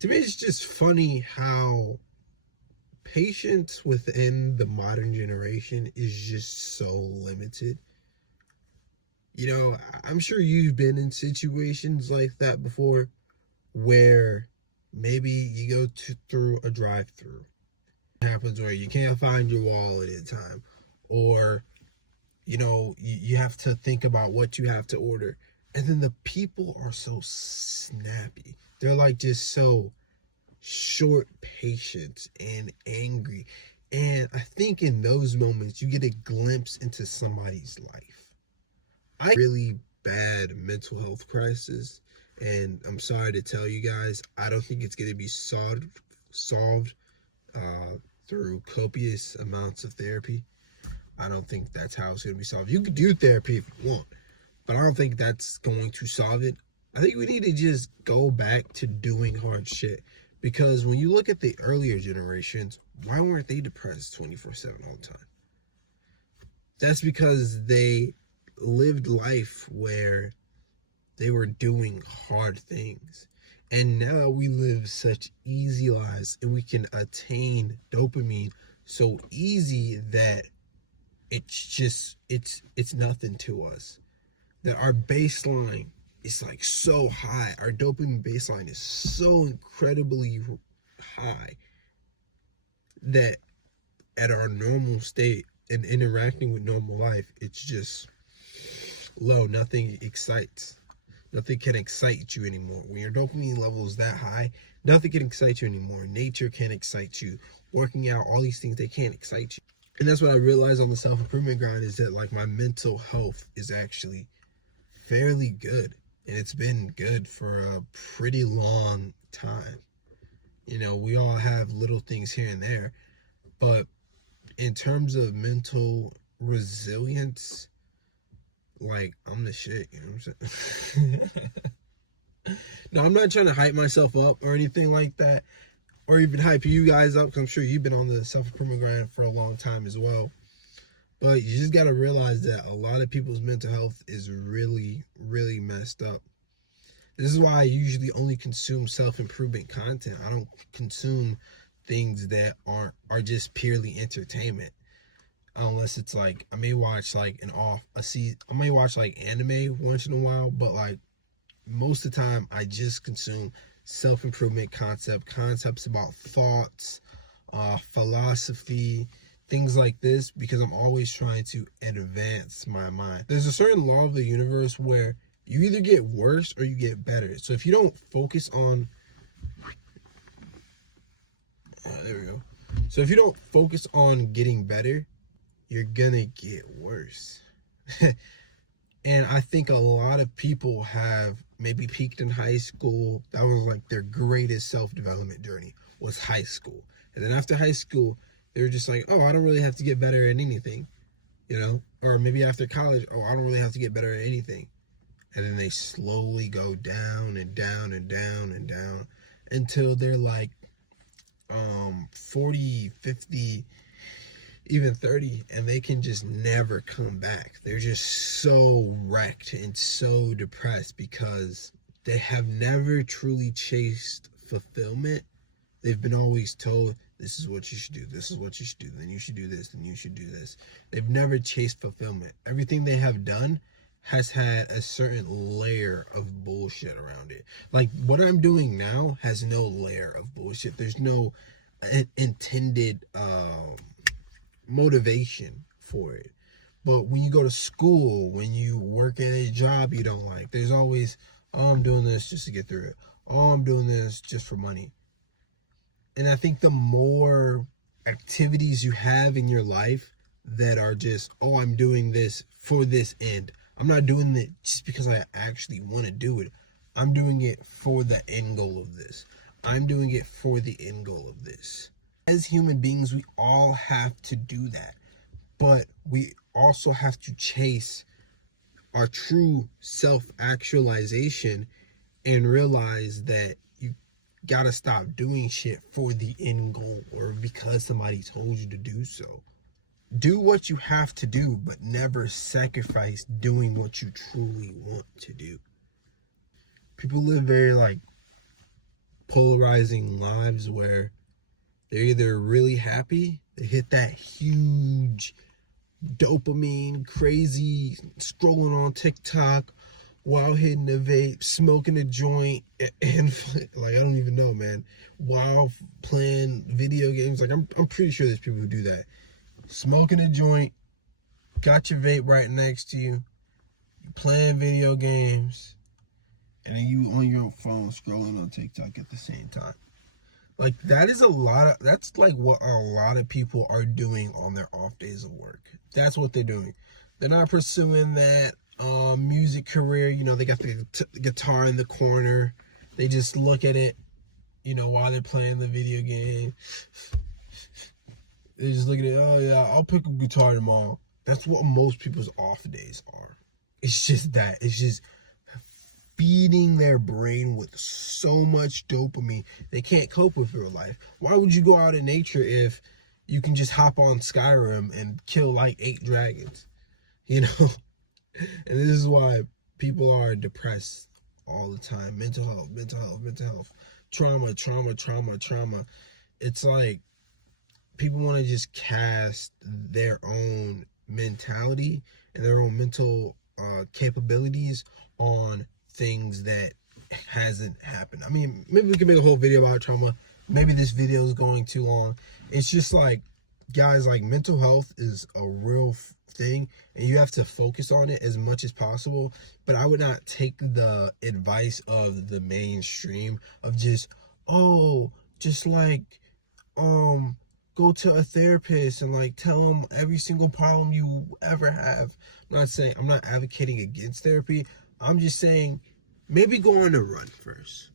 To me, it's just funny how patience within the modern generation is just so limited. I'm sure you've been in situations like that before where maybe you go through a drive-through. It happens where you can't find your wallet in time, or you have to think about what you have to order, and then the people are so snappy. They're like just so short patience and angry. And I think in those moments you get a glimpse into somebody's life. I really bad mental health crisis, and I'm sorry to tell you guys, I don't think it's going to be solved uh, through copious amounts of therapy. I don't think that's how it's going to be solved. You could do therapy if you want, but I don't think that's going to solve it. I think we need to just go back to doing hard shit. Because when you look at the earlier generations, why weren't they depressed 24/7 all the time? That's because they lived life where they were doing hard things. And now we live such easy lives, and we can attain dopamine so easy that it's nothing to us. That our baseline is like so high. Our dopamine baseline is so incredibly high that at our normal state and interacting with normal life, it's just low. Nothing excites. Nothing can excite you anymore. When your dopamine level is that high, nothing can excite you anymore. Nature can't excite you. Working out, all these things, they can't excite you. And that's what I realized on the self-improvement grind, is that like my mental health is actually fairly good. And it's been good for a pretty long time. We all have little things here and there. But in terms of mental resilience, like, I'm the shit, you know what I'm saying? No, I'm not trying to hype myself up or anything like that, or even hype you guys up, because I'm sure you've been on the self-improvement grind for a long time as well. But you just got to realize that a lot of people's mental health is really, really messed up. This is why I usually only consume self-improvement content. I don't consume things that are just purely entertainment. Unless it's like, I may watch like I may watch like anime once in a while, but like most of the time I just consume self-improvement concepts about thoughts, philosophy, things like this, because I'm always trying to advance my mind. There's a certain law of the universe where you either get worse or you get better. So if you don't focus on there we go. So if you don't focus on getting better, you're gonna get worse. And I think a lot of people have maybe peaked in high school. That was like their greatest self-development journey, was high school. And then after high school, they were just like, oh, I don't really have to get better at anything, Or maybe after college, oh, I don't really have to get better at anything. And then they slowly go down and down and down and down until they're like 40, 50, even 30, and they can just never come back. They're just so wrecked and so depressed because they have never truly chased fulfillment. They've been always told, this is what you should do, this is what you should do, then you should do this, then you should do this. They've never chased fulfillment. Everything they have done has had a certain layer of bullshit around it. Like what I'm doing now has no layer of bullshit. There's no intended motivation for it. But when you go to school, when you work in a job you don't like, there's always, oh, I'm doing this just to get through it. Oh, I'm doing this just for money. And I think the more activities you have in your life that are just, oh, I'm doing this for this end. I'm not doing it just because I actually want to do it. I'm doing it for the end goal of this. I'm doing it for the end goal of this. As human beings, we all have to do that. But we also have to chase our true self-actualization and realize that you gotta stop doing shit for the end goal or because somebody told you to do so. Do what you have to do, but never sacrifice doing what you truly want to do. People live very polarizing lives where they're either really happy, they hit that huge dopamine, crazy, scrolling on TikTok while hitting the vape, smoking a joint, and like, I don't even know, man, while playing video games. Like, I'm pretty sure there's people who do that. Smoking a joint, got your vape right next to you, playing video games, and then you on your phone scrolling on TikTok at the same time. Like, that's like what a lot of people are doing on their off days of work. That's what they're doing. They're not pursuing that music career. They got the guitar in the corner. They just look at it, while they're playing the video game. They just look at it, oh yeah, I'll pick up guitar tomorrow. That's what most people's off days are. It's just that. It's just feeding their brain with so much dopamine they can't cope with real life. Why would you go out in nature if you can just hop on Skyrim and kill like 8 dragons? And this is why people are depressed all the time. Mental health, trauma. It's like people want to just cast their own mentality and their own mental capabilities on things that hasn't happened. I mean, maybe we can make a whole video about trauma. Maybe this video is going too long. It's just like, guys, like, mental health is a real thing, and you have to focus on it as much as possible. But I would not take the advice of the mainstream of just like go to a therapist and like tell them every single problem you ever have. I'm not advocating against therapy. I'm just saying, maybe go on a run first.